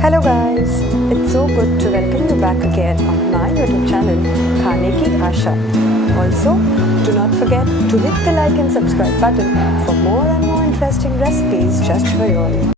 Hello guys, it's so good to welcome you back again on my YouTube channel Khane ki Asha. Also, do not forget to hit the like and subscribe button for more and more interesting recipes just for you all.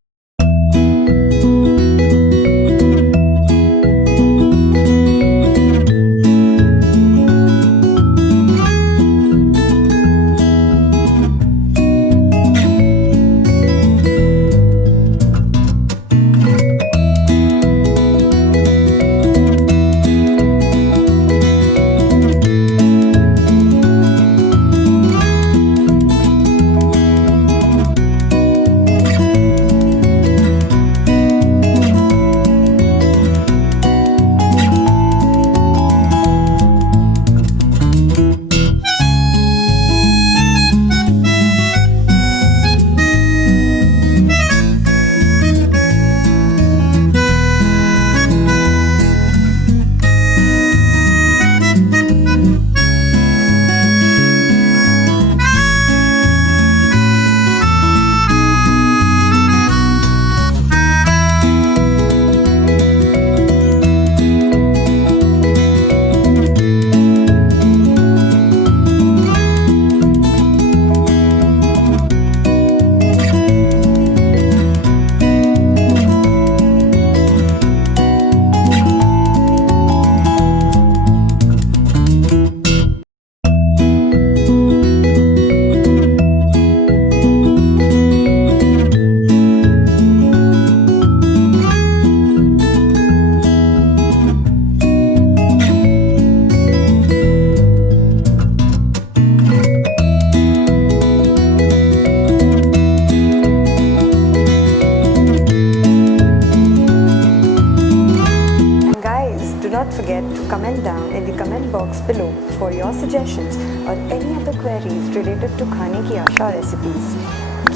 Do not forget to comment down in the comment box below for your suggestions or any other queries related to Khane ki Asha recipes.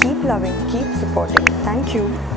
Keep loving, keep supporting. Thank you.